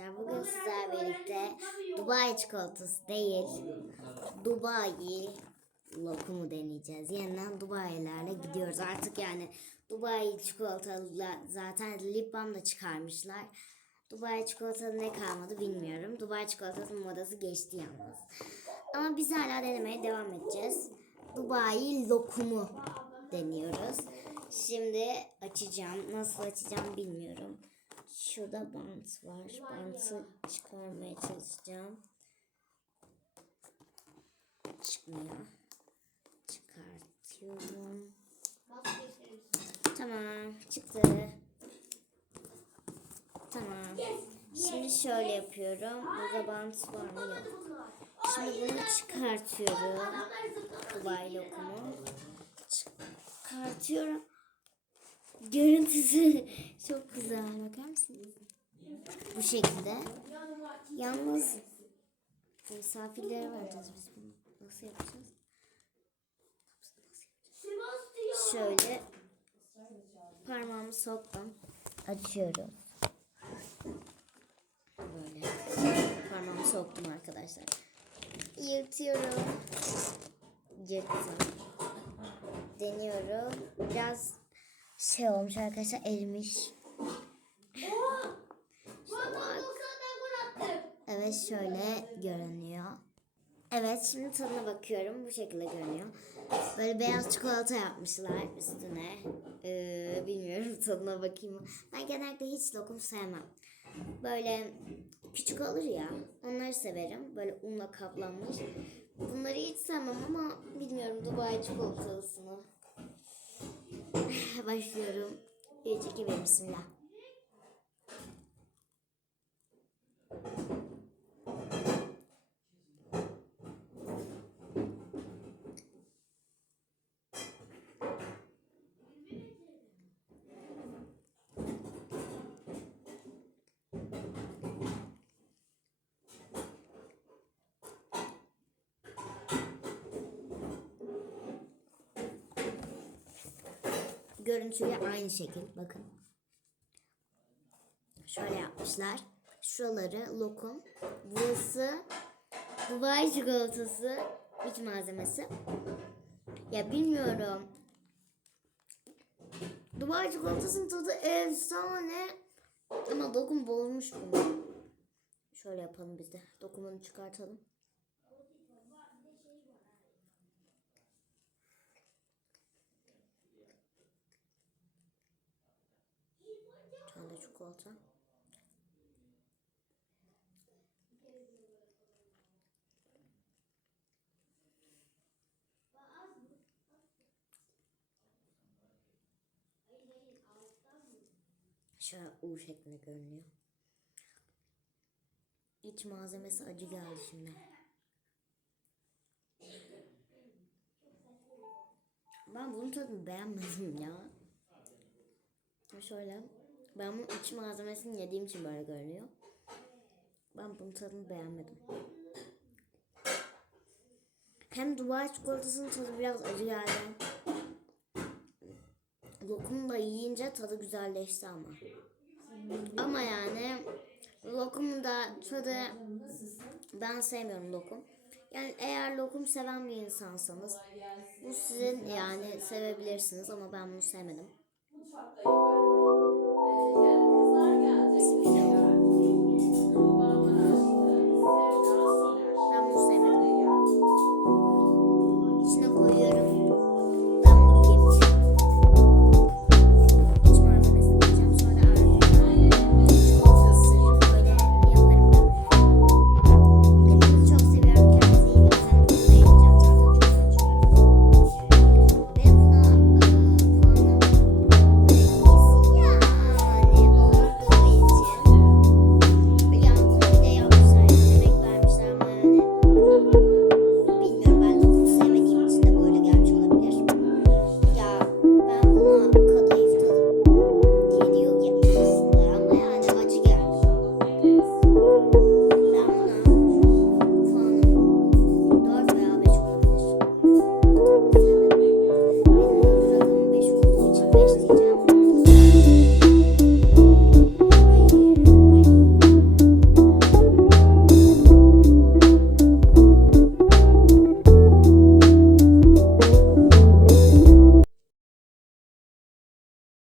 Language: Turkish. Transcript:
arkadaşlar bugün sizlerle birlikte Dubai çikolatası değil Dubai lokumu deneyeceğiz. Yeniden Dubai'lerle gidiyoruz. Artık yani Dubai çikolatalı zaten lip balm da çıkarmışlar. Dubai çikolatası ne kalmadı bilmiyorum. Dubai çikolatasının modası geçti yalnız. Ama biz hala denemeye devam edeceğiz. Dubai lokumu deniyoruz. Şimdi açacağım. Nasıl açacağım bilmiyorum. Şurada bant var. Bantı çıkarmaya çalışacağım. Çıkmıyor. Çıkartıyorum. Tamam. Çıktı. Tamam. Şimdi şöyle yapıyorum. Burada bant var mı? Yok. Şimdi bunu çıkartıyorum. Dubai lokumu. Çıkartıyorum. Görüntüsü çok güzel. Bakar mısınız? Bu şekilde. Yalnız misafirlere vereceğiz biz bunu. Nasıl yapacağız? Şöyle parmağımı soktum. Açıyorum. Böyle. Parmağımı soktum arkadaşlar. Yırtıyorum. Yırttım. Deniyorum. Biraz şey olmuş arkadaşlar erimiş. Evet şöyle görünüyor. Evet şimdi tadına bakıyorum. Bu şekilde görünüyor. Böyle beyaz çikolata yapmışlar üstüne. Ee, bilmiyorum tadına bakayım. Ben genelde hiç lokum sevmem. Böyle küçük olur ya. Onları severim. Böyle unla kaplanmış. Bunları hiç sevmem ama bilmiyorum Dubai çikolatasını. Başlıyorum. 3, 2, 1, bismillah. Görüntüyle aynı şekil. Bakın. Şöyle yapmışlar. Şuraları lokum. Burası Dubai çikolatası. iç malzemesi. Ya bilmiyorum. Dubai çikolatasının tadı efsane. Ama lokum bozmuş bunu. Şöyle yapalım biz de. Dokumunu çıkartalım. Bir tane de çikolata. Şöyle U şeklinde görünüyor. İç malzemesi acı geldi şimdi. Ben bunun tadını beğenmedim ya. Şöyle. Ben bunun iç malzemesini yediğim için böyle görünüyor. Ben bunun tadını beğenmedim. Hem Dubai çikolatasının tadı biraz acı geldi. Lokumla yiyince tadı güzelleşti ama. Ama yani lokumun da tadı ben sevmiyorum lokum. Yani eğer lokum seven bir insansanız bu sizin yani sevebilirsiniz ama ben bunu sevmedim. 穿的一般的，嗯也